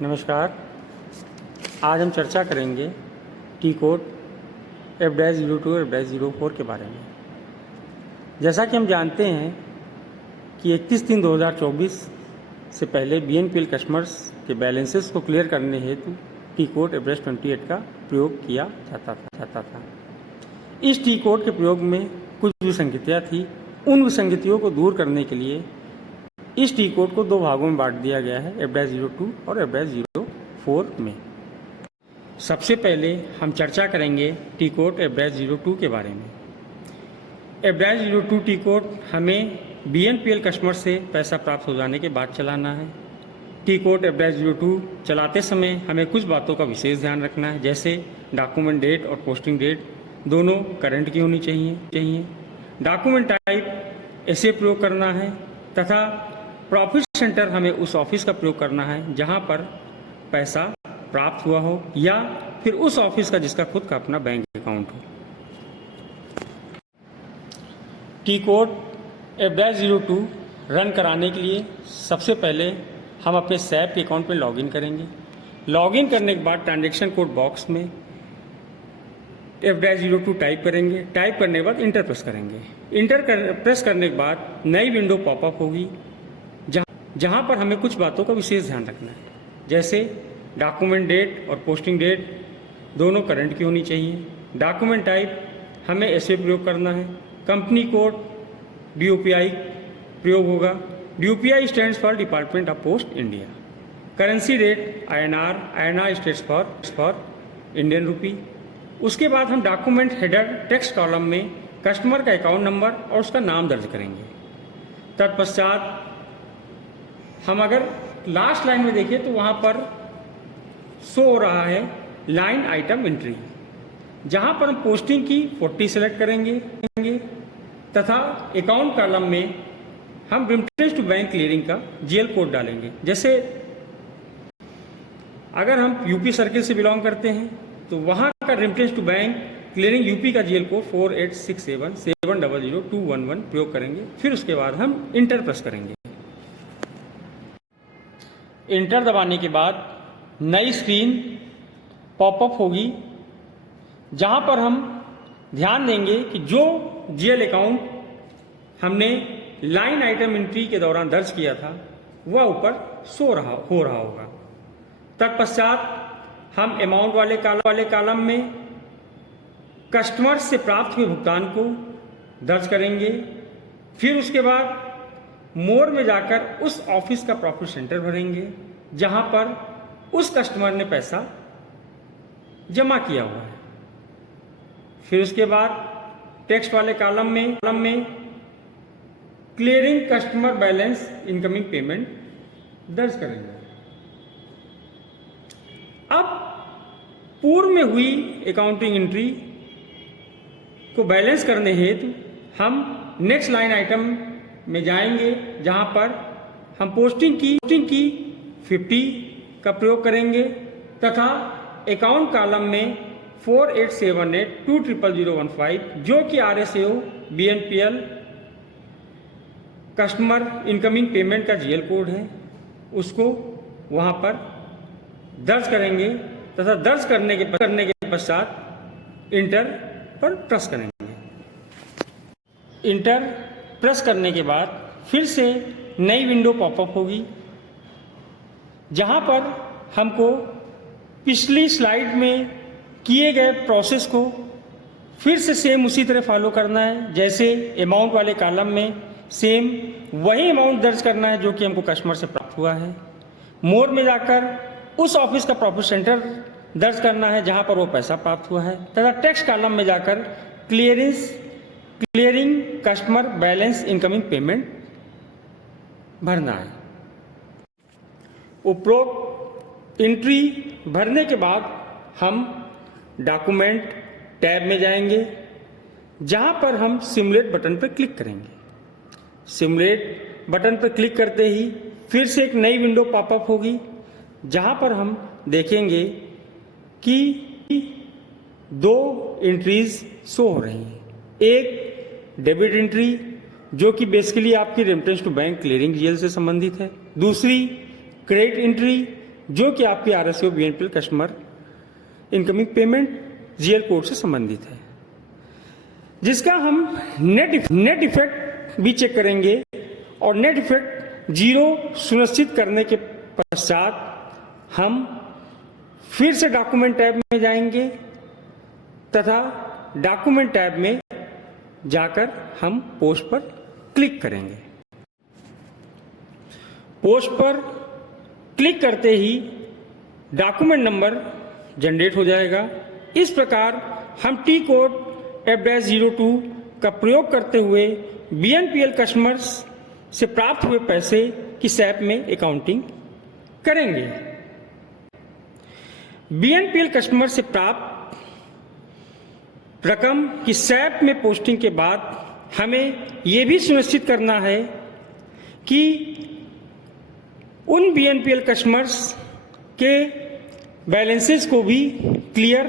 नमस्कार। आज हम चर्चा करेंगे टी कोड F-02 और F-04 के बारे में। जैसा कि हम जानते हैं कि 31/3/2024 से पहले BNPL कस्टमर्स के बैलेंसेस को क्लियर करने हेतु टी कोड F-28 का प्रयोग किया जाता था। इस टी कोड के प्रयोग में कुछ विसंगतियाँ थी। उन विसंगतियों को दूर करने के लिए इस टी कोड को दो भागों में बांट दिया गया है, F-02 और F-04 में। सबसे पहले हम चर्चा करेंगे टी कोड F-02 के बारे में। F-02 टी कोड हमें BNPL कस्टमर से पैसा प्राप्त हो जाने के बाद चलाना है। टी कोड F-02 चलाते समय हमें कुछ बातों का विशेष ध्यान रखना है, जैसे डॉक्यूमेंट डेट और पोस्टिंग डेट दोनों करंट की होनी चाहिए। डॉक्यूमेंट टाइप ऐसे प्रयोग करना है तथा प्रॉफिट सेंटर हमें उस ऑफिस का प्रयोग करना है जहां पर पैसा प्राप्त हुआ हो, या फिर उस ऑफिस का जिसका खुद का अपना बैंक अकाउंट हो। टी कोड F-02 रन कराने के लिए सबसे पहले हम अपने सैप के अकाउंट में लॉगिन करेंगे। लॉगिन करने के बाद ट्रांजैक्शन कोड बॉक्स में F-02 टाइप करेंगे। टाइप करने के बाद इंटर प्रेस करेंगे। प्रेस करने के बाद नई विंडो पॉपअप होगी जहां पर हमें कुछ बातों का विशेष ध्यान रखना है, जैसे डॉक्यूमेंट डेट और पोस्टिंग डेट दोनों करंट की होनी चाहिए। डॉक्यूमेंट टाइप हमें ऐसे प्रयोग करना है। कंपनी कोड DOPI प्रयोग होगा। DOPI stands for department of post India. Currency rate INR stands for Indian rupee. उसके बाद हम डॉक्यूमेंट हेडर टेक्स्ट कॉलम में कस्टमर का अकाउंट नंबर और उसका नाम दर्ज करेंगे। तत्पश्चात हम अगर लास्ट लाइन में देखें तो वहां पर शो हो रहा है लाइन आइटम एंट्री, जहां पर हम पोस्टिंग की 40 सेलेक्ट करेंगे तथा अकाउंट कॉलम में हम रेमिटेंस टू बैंक क्लियरिंग का GL कोड डालेंगे। जैसे अगर हम यूपी सर्किल से बिलोंग करते हैं तो वहां का remittance to bank clearing UP का GL कोड 4867700211 प्रयोग करेंगे। फिर उसके बाद हम इंटर प्रेस करेंगे। इंटर दबाने के बाद नई स्क्रीन पॉपअप होगी जहां पर हम ध्यान देंगे कि जो GL अकाउंट हमने लाइन आइटम एंट्री के दौरान दर्ज किया था वह ऊपर हो रहा होगा। तत्पश्चात हम अमाउंट वाले कॉलम में कस्टमर से प्राप्त हुए भुगतान को दर्ज करेंगे। फिर उसके बाद मोर में जाकर उस ऑफिस का प्रॉफिट सेंटर भरेंगे जहां पर उस कस्टमर ने पैसा जमा किया हुआ है। फिर उसके बाद टेक्स्ट वाले कॉलम में clearing customer balance incoming payment दर्ज करेंगे। अब पूर्व में हुई अकाउंटिंग एंट्री को बैलेंस करने हेतु हम नेक्स्ट लाइन आइटम में जाएंगे जहां पर हम पोस्टिंग की 50 का प्रयोग करेंगे तथा अकाउंट कॉलम में 4878200015 जो कि RSAO BNPL customer incoming payment का GL कोड है उसको वहां पर दर्ज करेंगे तथा दर्ज करने के पश्चात इंटर पर प्रेस करेंगे। इंटर प्रेस करने के बाद फिर से नई विंडो पॉपअप होगी जहां पर हमको पिछली स्लाइड में किए गए प्रोसेस को फिर से सेम उसी तरह फॉलो करना है। जैसे अमाउंट वाले कॉलम में सेम वही अमाउंट दर्ज करना है जो कि हमको कस्टमर से प्राप्त हुआ है। मोर में जाकर उस ऑफिस का प्रॉफिट सेंटर दर्ज करना है जहां पर वो पैसा प्राप्त हुआ है तथा टेक्स्ट कॉलम में जाकर clearing customer balance incoming payment भरना है। उपरोक्त एंट्री भरने के बाद हम डॉक्यूमेंट टैब में जाएंगे जहां पर हम सिमुलेट बटन पर क्लिक करेंगे। सिमुलेट बटन पर क्लिक करते ही फिर से एक नई विंडो पॉपअप होगी जहां पर हम देखेंगे कि दो एंट्रीज शो हो रही हैं। एक डेबिट एंट्री जो कि बेसिकली आपकी remittance to bank clearing GL से संबंधित है। दूसरी क्रेडिट एंट्री जो कि आपके RSO BNPL customer incoming payment GL code से संबंधित है, जिसका हम नेट इफेक्ट भी चेक करेंगे और नेट इफेक्ट 0 सुनिश्चित करने के पश्चात हम फिर से डॉक्यूमेंट टैब में जाएंगे तथा डॉक्यूमेंट टैब में जाकर हम पोस्ट पर क्लिक करेंगे। पोस्ट पर क्लिक करते ही डॉक्यूमेंट नंबर जनरेट हो जाएगा। इस प्रकार हम टी कोड F-02 का प्रयोग करते हुए BNPL कस्टमर्स से प्राप्त हुए पैसे की SAP में अकाउंटिंग करेंगे। BNPL कस्टमर से प्राप्त रकम की SAP में पोस्टिंग के बाद हमें यह भी सुनिश्चित करना है कि उन BNPL कस्टमर्स के बैलेंसेस को भी क्लियर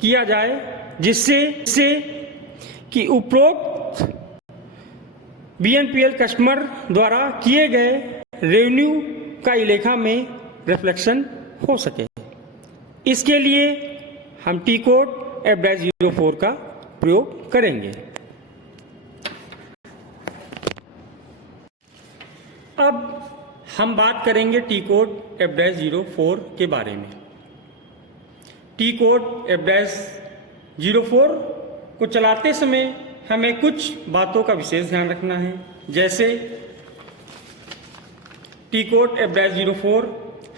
किया जाए, जिससे कि उपरोक्त BNPL कस्टमर द्वारा किए गए रेवेन्यू का लेखा में रिफ्लेक्शन हो सके। इसके लिए हम टी कोड F-04 का प्रयोग करेंगे। अब हम बात करेंगे टी कोड F-04 के बारे में। टी कोड F-04 को चलाते समय हमें कुछ बातों का विशेष ध्यान रखना है, जैसे टी कोड F-04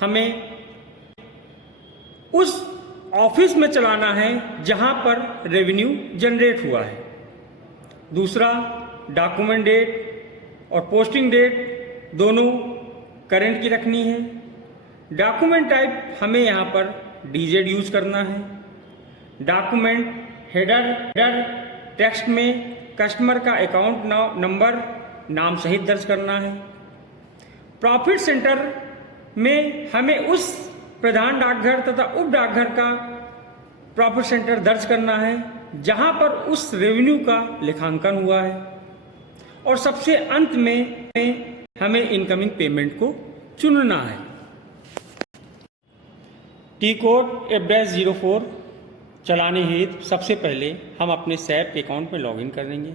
हमें उस ऑफिस में चलाना है जहां पर रेवेन्यू जनरेट हुआ है। दूसरा, डॉक्यूमेंट डेट और पोस्टिंग डेट दोनों करंट की रखनी है। डॉक्यूमेंट टाइप हमें यहां पर DZ यूज करना है। डॉक्यूमेंट हेडर टेक्स्ट में कस्टमर का अकाउंट नंबर नाम सहित दर्ज करना है। प्रॉफिट सेंटर में हमें उस प्रधान डाकघर तथा उप डाकघर का प्रॉफिट सेंटर दर्ज करना है जहां पर उस रेवेन्यू का लेखांकन हुआ है। और सबसे अंत में हमें इनकमिंग पेमेंट को चुनना है। टी कोड F-04 चलाने हेतु सबसे पहले हम अपने SAP अकाउंट में लॉगिन करेंगे।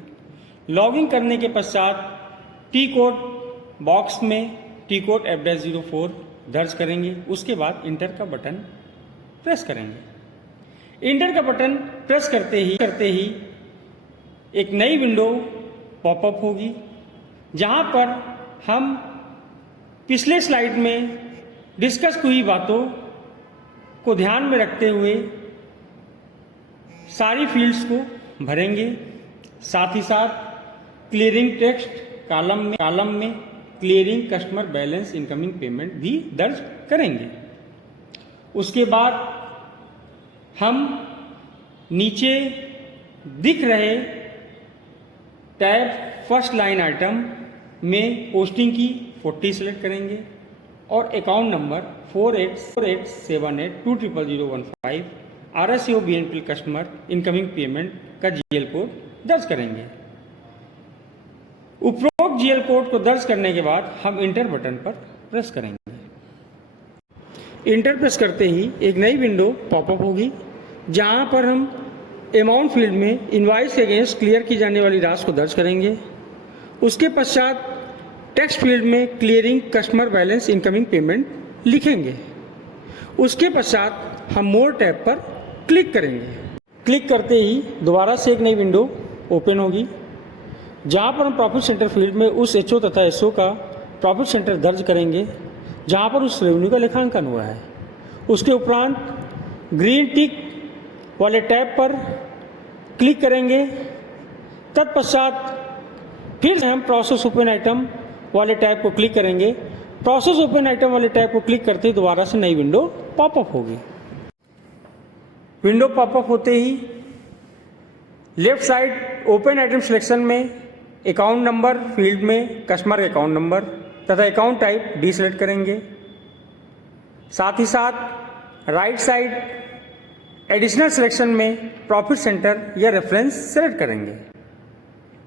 लॉगिन करने के पश्चात टी कोड बॉक्स में टी कोड F-04 दर्ज करेंगे। उसके बाद इंटर का बटन प्रेस करेंगे। इंटर का बटन प्रेस करते ही एक नई विंडो पॉपअप होगी, जहां पर हम पिछले स्लाइड में डिस्कस हुई बातों को ध्यान में रखते हुए सारी फील्ड्स को भरेंगे। साथ ही साथ क्लियरिंग टेक्स्ट कॉलम में clearing customer balance incoming payment भी दर्ज करेंगे। उसके बाद हम नीचे दिख रहे टैब फर्स्ट लाइन आइटम में पोस्टिंग की 40 सेलेक्ट करेंगे और account number 4878200015 RSO BNPL customer incoming payment का GL कोड दर्ज करेंगे। उपरोक्त GL कोड को दर्ज करने के बाद हम इंटर बटन पर प्रेस करेंगे। इंटर प्रेस करते ही एक नई विंडो पॉपअप होगी, जहां पर हम अमाउंट फील्ड में इनवॉइस के अगेंस्ट क्लियर की जाने वाली राशि को दर्ज करेंगे। उसके पश्चात टेक्स्ट फील्ड में clearing customer balance incoming payment लिखेंगे। उसके पश्चात हम मोर टैब पर क्लिक करेंगे। क्लिक करते ही दोबारा से एक नई विंडो ओपन होगी, जहां पर हम प्रॉफिट सेंटर फील्ड में उस HO तथा SO का प्रॉफिट सेंटर दर्ज करेंगे जहां पर उस रेवेन्यू का लेखांकन हुआ है। उसके उपरांत ग्रीन टिक वाले टैब पर क्लिक करेंगे। तत्पश्चात फिर से हम प्रोसेस ओपन आइटम वाले टैब को क्लिक करेंगे। प्रोसेस ओपन आइटम वाले टैब को क्लिक करते ही दोबारा से नई विंडो पॉपअप होगी। विंडो पॉपअप होते ही left side open item selection में अकाउंट नंबर फील्ड में कस्टमर का अकाउंट नंबर तथा अकाउंट टाइप डी सेलेक्ट करेंगे। साथ ही साथ राइट साइड एडिशनल सिलेक्शन में प्रॉफिट सेंटर या रेफरेंस सेलेक्ट करेंगे।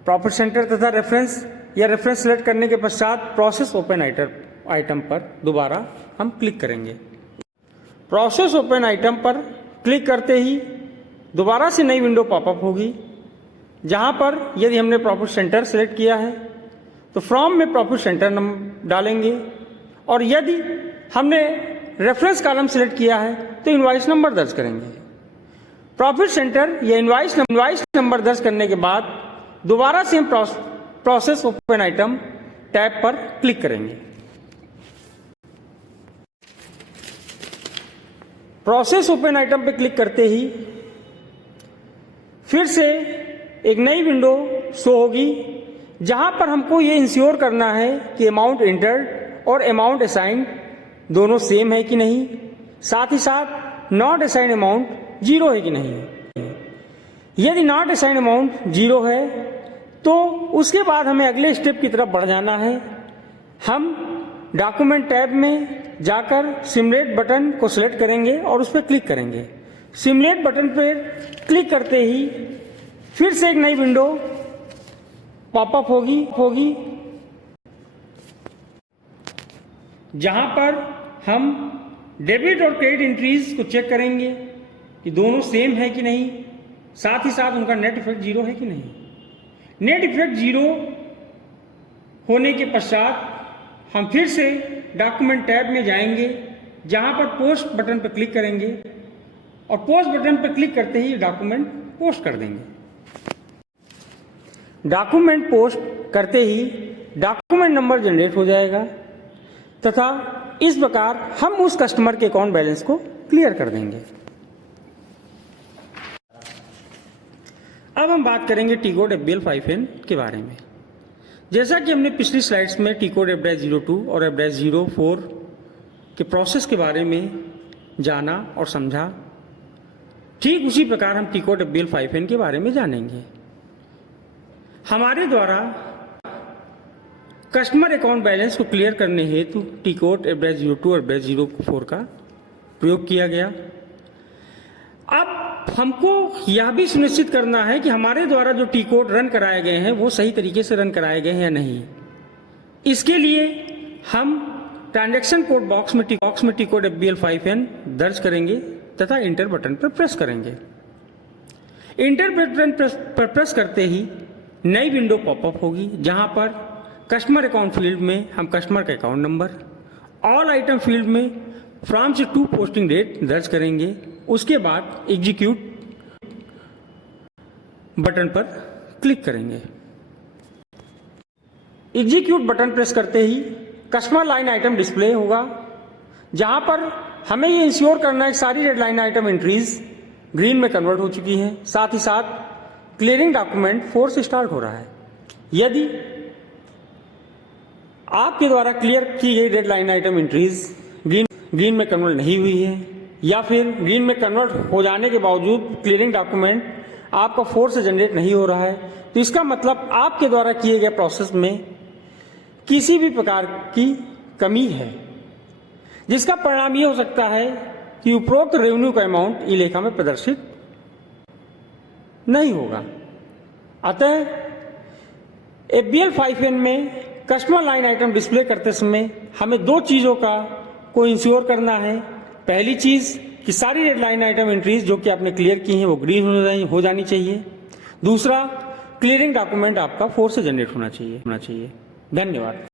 प्रॉफिट सेंटर तथा रेफरेंस या रेफरेंस सेलेक्ट करने के पश्चात प्रोसेस ओपन आइटम पर दोबारा हम क्लिक करेंगे। प्रोसेस ओपन आइटम पर क्लिक करते ही दोबारा से नई विंडो पॉपअप होगी, जहां पर यदि हमने प्रॉफिट सेंटर सेलेक्ट किया है तो फ्रॉम में प्रॉफिट सेंटर डालेंगे, और यदि हमने रेफरेंस कॉलम सेलेक्ट किया है तो इनवॉइस नंबर दर्ज करेंगे। प्रॉफिट सेंटर या इनवॉइस नंबर दर्ज करने के बाद दोबारा से हम प्रोसेस ओपन आइटम टैब पर क्लिक करेंगे। प्रोसेस ओपन आइटम पर क्लिक करते ही फिर से एक नई विंडो शो होगी, जहां पर हमको ये इंश्योर करना है कि अमाउंट एंटर्ड और अमाउंट असाइंड दोनों सेम है कि नहीं, साथ ही साथ नॉट असाइंड अमाउंट जीरो है कि नहीं। यदि नॉट असाइंड अमाउंट जीरो है तो उसके बाद हमें अगले स्टेप की तरफ बढ़ जाना है। हम डॉक्यूमेंट टैब में जाकर सिमुलेट बटन को सिलेक्ट करेंगे और उस पर क्लिक करेंगे। सिमुलेट बटन पर क्लिक करते ही फिर से एक नई विंडो पॉपअप होगी जहां पर हम डेबिट और क्रेडिट एंट्रीज को चेक करेंगे कि दोनों सेम है कि नहीं, साथ ही साथ उनका नेट इफेक्ट जीरो है कि नहीं। नेट इफेक्ट जीरो होने के पश्चात हम फिर से डॉक्यूमेंट टैब में जाएंगे, जहां पर पोस्ट बटन पर क्लिक करेंगे और पोस्ट बटन पर क्लिक करते ही डॉक्यूमेंट पोस्ट कर देंगे। डॉक्यूमेंट पोस्ट करते ही डॉक्यूमेंट नंबर जनरेट हो जाएगा तथा इस प्रकार हम उस कस्टमर के अकाउंट बैलेंस को क्लियर कर देंगे। अब हम बात करेंगे टी कोड FBL 5N के बारे में। जैसा कि हमने पिछली स्लाइड्स में टी कोड F-02 और F-04 के प्रोसेस के बारे में जाना और समझा, ठीक उसी प्रकार हम टी कोड FBL 5N के बारे में जानेंगे। हमारे द्वारा कस्टमर अकाउंट बैलेंस को क्लियर करने हेतु टी कोड F-02 और F-04 का प्रयोग किया गया। अब हमको यह भी सुनिश्चित करना है कि हमारे द्वारा जो टी कोड रन कराए गए हैं वो सही तरीके से रन कराए गए हैं या नहीं। इसके लिए हम ट्रांजैक्शन कोड बॉक्स में टी कोड FBL 5N दर्ज करेंगे तथा इंटर बटन पर प्रेस करेंगे। इंटर बटन पर प्रेस करते ही नई विंडो पॉपअप होगी, जहां पर कस्टमर अकाउंट फील्ड में हम कस्टमर का account number, all item field में फ्रॉम से टू पोस्टिंग डेट दर्ज करेंगे। उसके बाद एग्जीक्यूट बटन पर क्लिक करेंगे। एग्जीक्यूट बटन प्रेस करते ही कस्टमर लाइन आइटम डिस्प्ले होगा, जहां पर हमें ये इंश्योर करना है सारी red line item entries green में कन्वर्ट हो चुकी हैं, साथ ही साथ क्लियरिंग डॉक्यूमेंट 4 से स्टार्ट हो रहा है। यदि आपके द्वारा क्लियर की गई red line item entries green में कन्वर्ट नहीं हुई है या फिर ग्रीन में कन्वर्ट हो जाने के बावजूद क्लियरिंग डॉक्यूमेंट आपका 4 से जनरेट नहीं हो रहा है, तो इसका मतलब आपके द्वारा किए गए प्रोसेस में किसी भी प्रकार की कमी है, जिसका परिणाम ये हो सकता है कि उपरोक्त रेवेन्यू का अमाउंट ई लेखा में प्रदर्शित नहीं होगा। अतः FBL 5N में कस्टमर लाइन आइटम डिस्प्ले करते समय हमें 2 चीजों को इंश्योर करना है। पहली चीज कि सारी रेड लाइन आइटम एंट्रीज जो कि आपने क्लियर की हैं वो ग्रीन हो जानी चाहिए। दूसरा, क्लियरिंग डॉक्यूमेंट आपका 4 से जनरेट होना चाहिए। धन्यवाद।